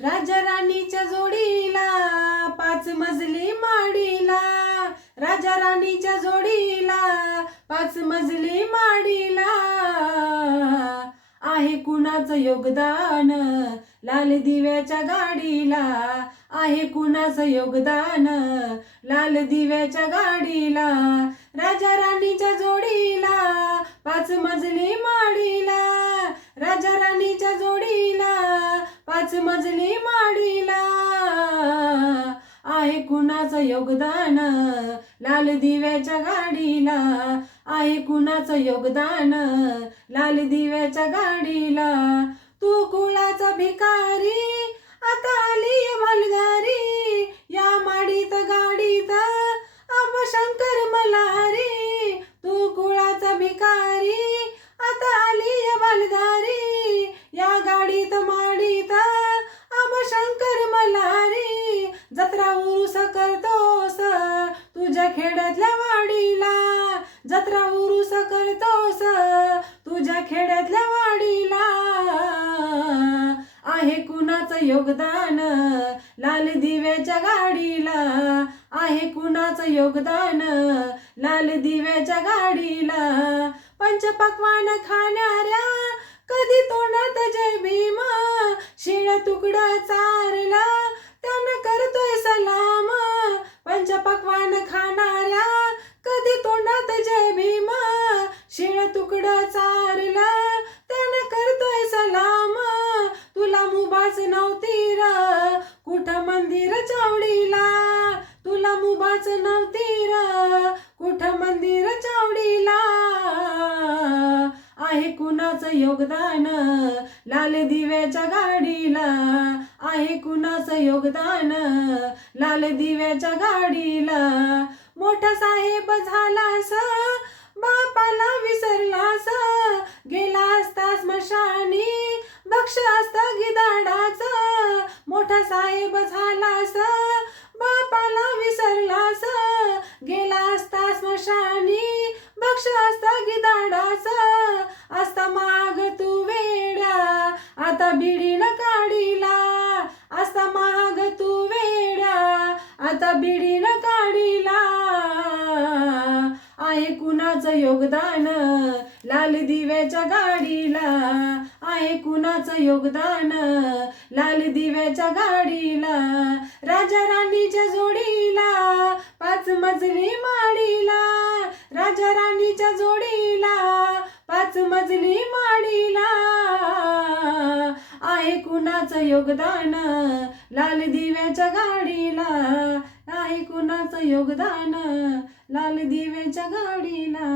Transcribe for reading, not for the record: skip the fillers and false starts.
राजा राणीच्या जोडीला 5 मजली माडीला, राजा राणीच्या जोडीला 5 मजली माडीला. आहे कुणाचं योगदान लाल दिव्याच्या गाडीला, आहे कुणाचं योगदान लाल दिव्याच्या गाडीला. राजा राणीच्या जोडीला 5 मजली माडीला, राजा राणीच्या जोडीला 5 मजली माडीला. आहे कुणाचं योगदान लाल दिव्याच्या गाडीला, आहे कुणाचं योगदान लाल दिव्याच्या गाडीला. तू कुळाचा भिकारी आता आली मल्हारी, या माडीत गाडीत अब शंकर मल्हारी. तू कुळाचा भिकारी आता आली मल्हारी, या गाडीत माडीत अब शंकर मल्हारी. जत्रा उरूस करतोस तुझ्या खेड्यातल्या वाडीला, जत्रा उरूस करतोस तुझ्या खेड्यातल्या वाडीला. आहे कुणाचं योगदान लाल दिव्याच्या गाडीला, आहे कुणाचं योगदान लाल दिव्याच्या गाडीला. पंचपक्वान खाणाऱ्या कधी तोंडात जय भीम, शिळ तुकडा चारला त्यानं करतोय सलाम. पंचपक्वान खाणाऱ्या कधी तोंडात जय भीम, शिळ तुकडा चारला त्यानं करतोय सलाम. तुला मुबाच नव्हती र कुठं मंदिर चावडीला, तुला मुबाच नव्हती र कुठं मंदिर चावडीला. आहे कुणाचं योगदान लाल दिव्याच्या गाडीला, आहे कुणाचं योगदान लाल दिव्याच्या गाडीला. मोठा साहेब झालास बापाला विसरलास, गेला असता स्मशानी भक्ष असता गिधाडाचं. मोठा साहेब झालास बापाला विसरलास, गेला असता स्मशानी भक्ष असता गिधाडाचं. असता माग तू वेड्या आता बिडीन काढीला, असता माग तू वेड्या आता बिडीन काढीला. आहे कुणाचं योगदान लाल दिव्याच्या गाडीला, आहे कुणाचं योगदान लाल दिव्याच्या गाडीला. राजा राणीच्या जोडीला 5 मजली माडीला, राजा राणीच्या जोडीला 5 मजली माडीला. आहे कुणाचं योगदान लाल दिव्याच्या गाडीला, आहे कुणाचं योगदान लाल दिव्याच्या गाडीला.